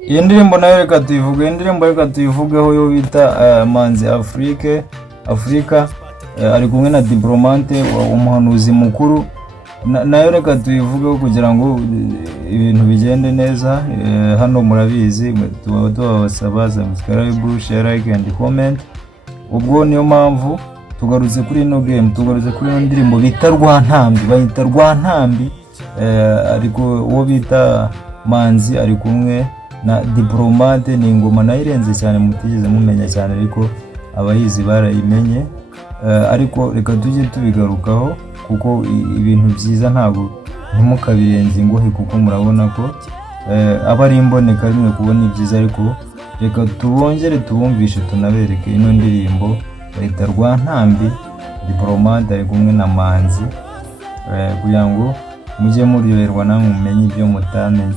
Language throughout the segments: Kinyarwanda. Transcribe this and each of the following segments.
Iyi ndirimbo nayo reka tuyivuge, indirimbo reka tuyivugeho yo bita Manzi Afrika ari kumwe na Diplomate umuhanuzi mukuru, nayo reka tuyivugeho kugira ngo ibintu bigende neza. Hano murabizi tubasaba subscribe, share, like and comment. Ubwo niyo mpamvu tugarutse kuri ino game, tugarutse kuri ino ndirimbo bita Rwantambi, bayita Rwantambi, ariko uwo bita Manzi ari kumwe na Diplomate. Ni ingoma nayo irenze cyane mutigeze mumenya cyane, ariko abayizi barayimenye. Ariko reka tujye tubigarukaho kuko ibintu byiza ntabwo ntimukabirenze ingohe, kuko murabona ko aba ari imboneka rimwe kubona ibyiza. Ariko reka tubongere tubumvishe tunabereke ino ndirimbo bayita Rwantambi, Diplomate ari kumwe na Manzi, kugira ngo mujye muryoherwa namwe mumenye ibyo mutamenye.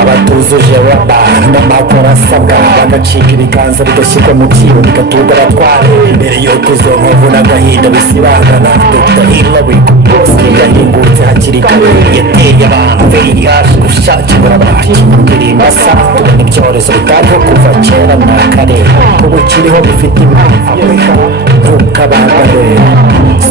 abatuzuje n'amakora asabwa bagacika ibiganza bigashyirwa mu byibo bigatubwa abatware imbere yo kuzonkovu n'agahinda bisibangana. Dr. Hillary bose yahingutse hakiri kare, yateye abantu VIH gushakira abacu ndirimba sa tubona ibyorezo bitariho kuva kera na kare, ubu kiriho bifite ibipimo ntukabagare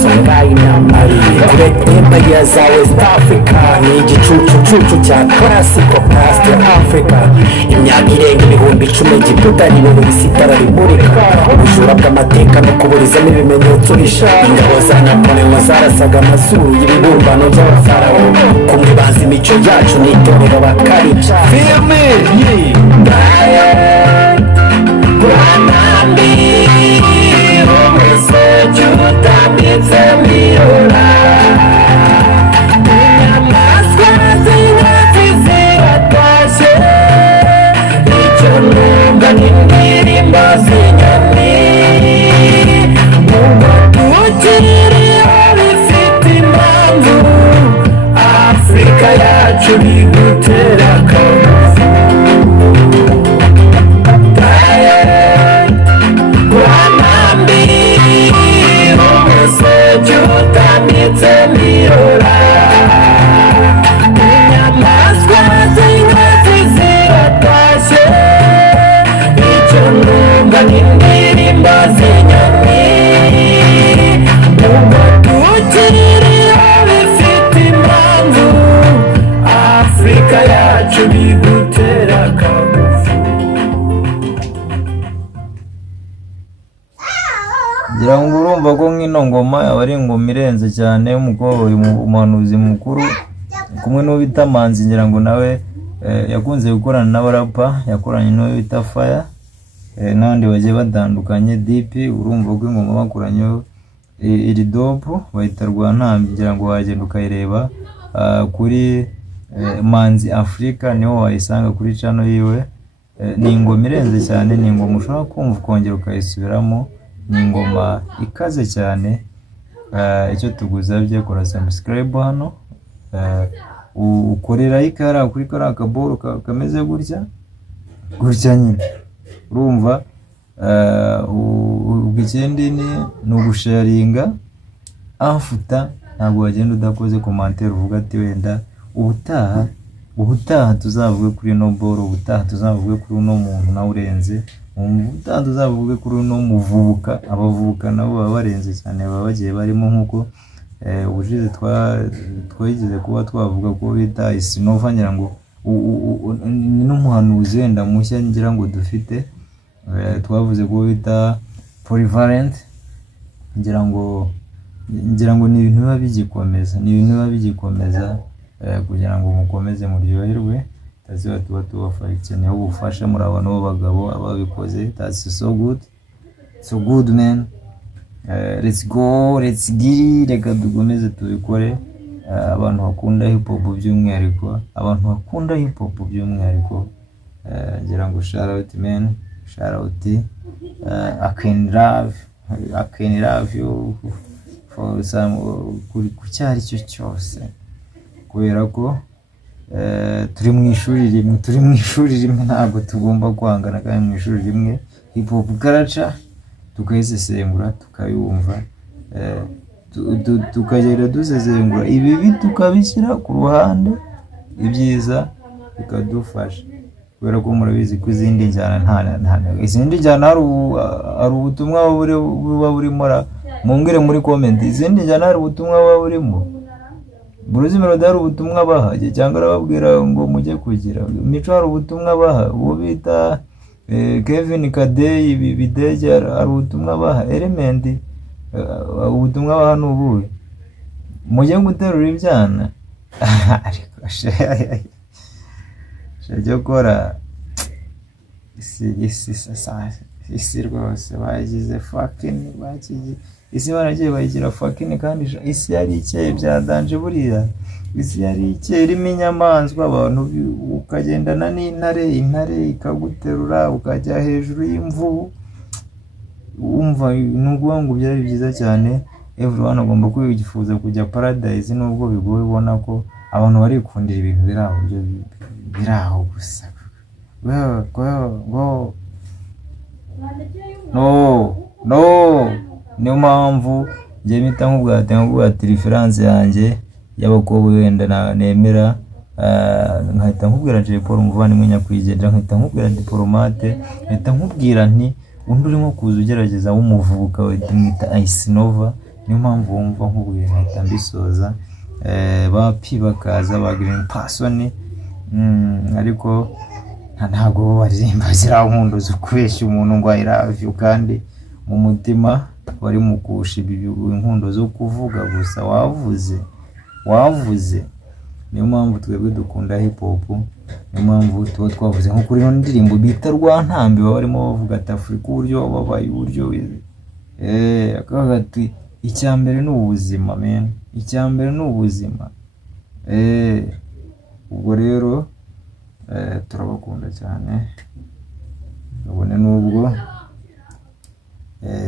Songhai na Mali Great Empire za West Africa ni igicucucucu cya classical past Africa. Imyaka irenga ibihumbi 10 Egiputa ni wowe isitara rimurika ubujura bw'amateka no kuburizamo ibimenyetso bisha. Ingabo za Napoleon zarasaga amazuru y'ibibumbano by'abafarawo, kumwe bazi imico yacu n'itorero bakarica filme Rwantambi umuseju utambitse mirora, inyamaswa z'inkazi ziratashye, icyo numva n'indirimbo z'inyoni, ubwo tukiriho urumva ko nk'ino ngoma aba ari ingoma irenze cyane y'umukobwa umuhanuzi mukuru kumwe n'uwo bita Manzi, ngira ngo nawe yakunze gukorana n'abarapa, yakoranye n'uwo bita Fire n'abandi bagiye batandukanye. DP urumva ko ingoma bakoranyeho iri dope bayita Rwantambi, ngira ngo wagenda ukayireba kuri Manzi Africa, niho wayisanga kuri channel yiwe. Ni ingoma irenze cyane, ni ingoma ushobora kumva ukongera ukayisubiramo, ni ingoma ikaze cyane. Icyo tugusabye kora subscribe hano, ukorera ikara kuri kara akaboro kameze gutya nyine, urumva. Ikindi ni ugusharinga afuta, ntabwo wagenda udakoze commentaire uvuga ati wenda ubutaha tuzavuge kuri no boro, ubutaha tuzavuge kuri no muntu nawe urenze, ubutaha tuzavuge kuri no muvubuka. Abavubuka nabo baba barenze cyane, baba bagiye barimo nkuko ubushize twagize kuba twavuga ko bita Isinova, ngira ngo ni n'umuhanuzi wenda mushya ngira ngo dufite. Twavuze ko bita Polyvalent, ngira ngo ni ibintu biba bigikomeza, kugira ngo mukomeze muryoherwe. Taziba tuba ikeneye ubufasha muri abantu b'abagabo ababikoze. That's so good man. Let's go, let's get, reka dukomeze tubikore. Abantu bakunda hip hop by'umwihariko, ngira ngo shout out man, shout out. I can love you for some ku cyari cyo cyose, kubera ko turi mu ishuri rimwe ntabwo tugomba kwangana, kandi mu ishuri rimwe hip hop culture tukayisesengura, tukayumva, tukagera dusesengura ibibi tukabishyira ku ruhande, ibyiza bikadufasha. Kubera ko murabizi ko izindi njyana hari ubutumwa buba burimo. Mumbwire muri comment izindi njyana hari ubutumwa buba burimo. Bruce Melody hari ubutumwa baha, cyangwa arababwira ngo mujye kugira Mico hari ubutumwa baha, uwo bita Kevin Kadey Bidege hari ubutumwa baha, Element ubutumwa baha n'ubuhe, mujye guterura ibyana. Ariko shajya gukora isi rwose bagize fucking isi baragiye bayigira fucking, kandi isi yari ikeye byadanje buriya. Isi yari ikeye irimo inyamaswa, abantu ukagendana n'intare ikaguterura ukajya hejuru y'imvubu, umva n'ubwo ngo byari byiza cyane. Everyone agomba kwifuza kujya paradise, nubwo bigoye. Ubona ko abantu barikundira ibintu biraho gusa. No, niyo mpamvu njye mpita nkubwira ati reference yanjye y'abakobwa wenda nemera, nkahita nkubwira Jay Paul umuvandimwe nyakwigendera, nkahita nkubwira Diplomate, nkahita nkubwira nti undi urimo kuza ugerageza w'umuvubuka wita Isinova. Niyo mpamvu wumva nkubwira, nkahita mbisoza. Bapi bakaza ba Green Person, ariko ntabwo baririmba zira nkundo zo kubeshya umuntu ngo I love you, kandi mu mutima bari mu kusha inkundo zo kuvuga gusa. Wavuze. Niyo mpamvu twebwe dukunda hip hop, niyo mpamvu tuba twavuze nko kuri no ndirimbo bita Rwantambi, barimo bavuga ati Afrika uburyo wabaye uburyo akavuga ati icyambere ni ubuzima man, icyambere ni ubuzima. Ubwo rero turabakunda cyane, ubone nubwo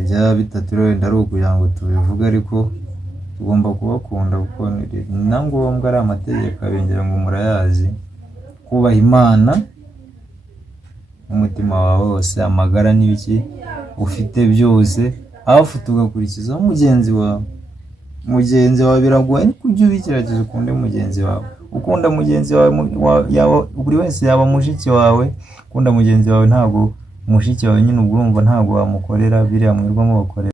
byaba bitatu wenda ari ukugira ngo tubivuge, ariko tugomba kubakunda kuko ni na ngombwa, ari amategeko abengera ngo murayazi. Kubaha Imana umutima wawe wose, amagara n'ibiki ufite byose, aho tugakurikiza mugenzi wawe biragoye, ariko ujye ubikiragiza ukunde mugenzi wawe. Ukunda mugenzi wawe buri wese yaba mushiki wawe, ukunda mugenzi wawe ntabwo mushiki wawe nyine, ubwo urumva ntabwo wamukorera biriya mwirwa mubakorera.